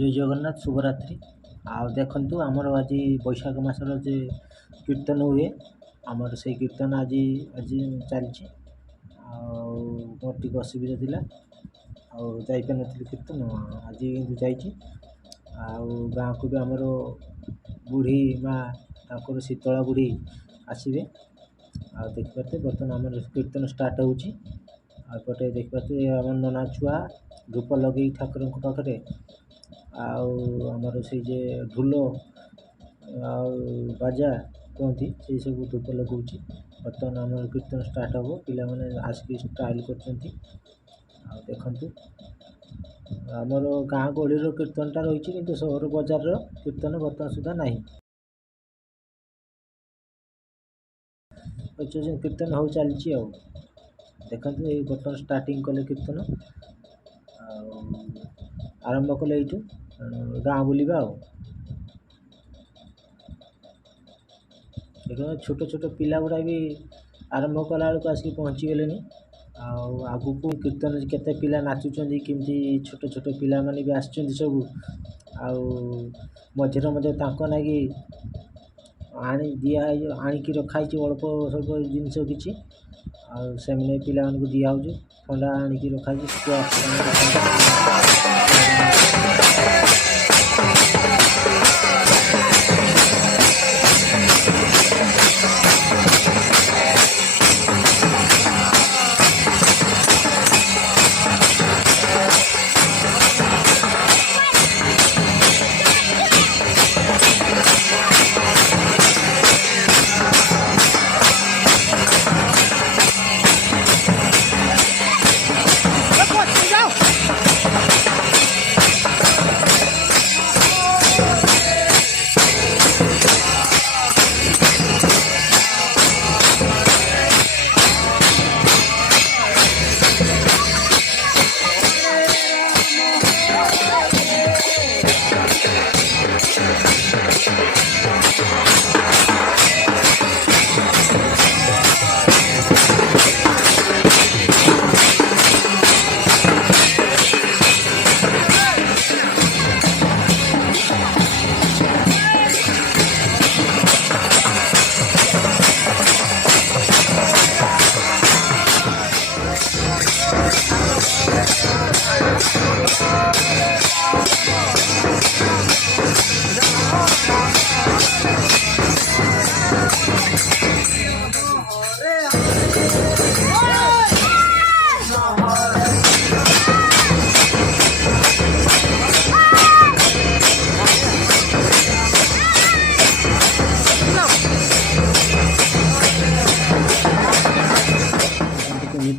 जय जगन्नाथ शुभरात्रि। देखु आमर आज बैशाख मासर जे कीर्तन हुए आमर से कीर्तन आज आज चलती मोर टी असुविधा थिला जापर नी कीर्तन आज जाइए गाँ को भी आमर बुढ़ी माँ तर शीतला बुढ़ी आसवे देखिपे बर्तमान आम कीर्तन स्टार्ट होपटे देखिपे आम नना छुआ धूप लगे ठाकुर पाखे आमर से ढोल बाजा कहती से सब धूप लगौची बर्तमान आम कीर्तन स्टार्ट हम पे आसिक स्टाइल कर देखु आमर गाँ गहली कीर्तनटा रही कि सहर बजार कीर्तन बर्तमान सुधा ना कीर्तन हो चलती देखु ये बर्तमान स्टार्टिंग कले कीर्तन आरंभ कले ये गाँ बुलवा देखो छोट छोट पिला गुड़ा भी आरंभ कला बेलू आसिक पहुँची गले आगु को कीर्तन केते पिला नाचुचंदी किमती छोट छोट पिला माने भी आछंदी सब मझे मझे तांको नागी आनी दिया आनिकी रखाई अल्प स्वल्प जिनस किसी से पिला मानक दिया हो ठंडा आनिकी रखाई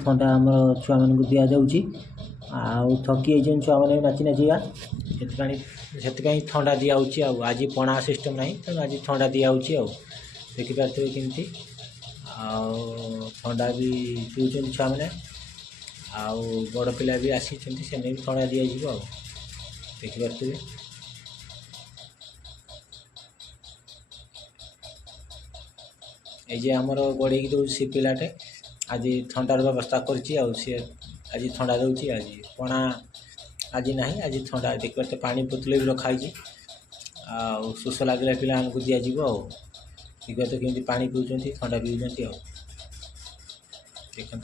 ठंडा आम छुआ मान दि जाऊँगी थकी छुआ मैंने नाची नाचिका से ठंडा दिया आज पणा सिस्टम ना तेणु आज ठंडा दिया देखिपे केमती ठंडा भी पीऊँ छुआ मैंने बड़ पिला भी आसी से भी ठंडा दि जाव देखिपे ये आमर गड़े दौ सी पिलाटे आज ठंडार व्यवस्था करछि आज ठंडा दूसरी आज पणा आज ना आज ठंडा देखिए पानी बोतल भी रखाई शोष लगे पिला आमको दि जाव देखिए तो केमती पानी पीऊँ ठंडा पीऊँ देखु।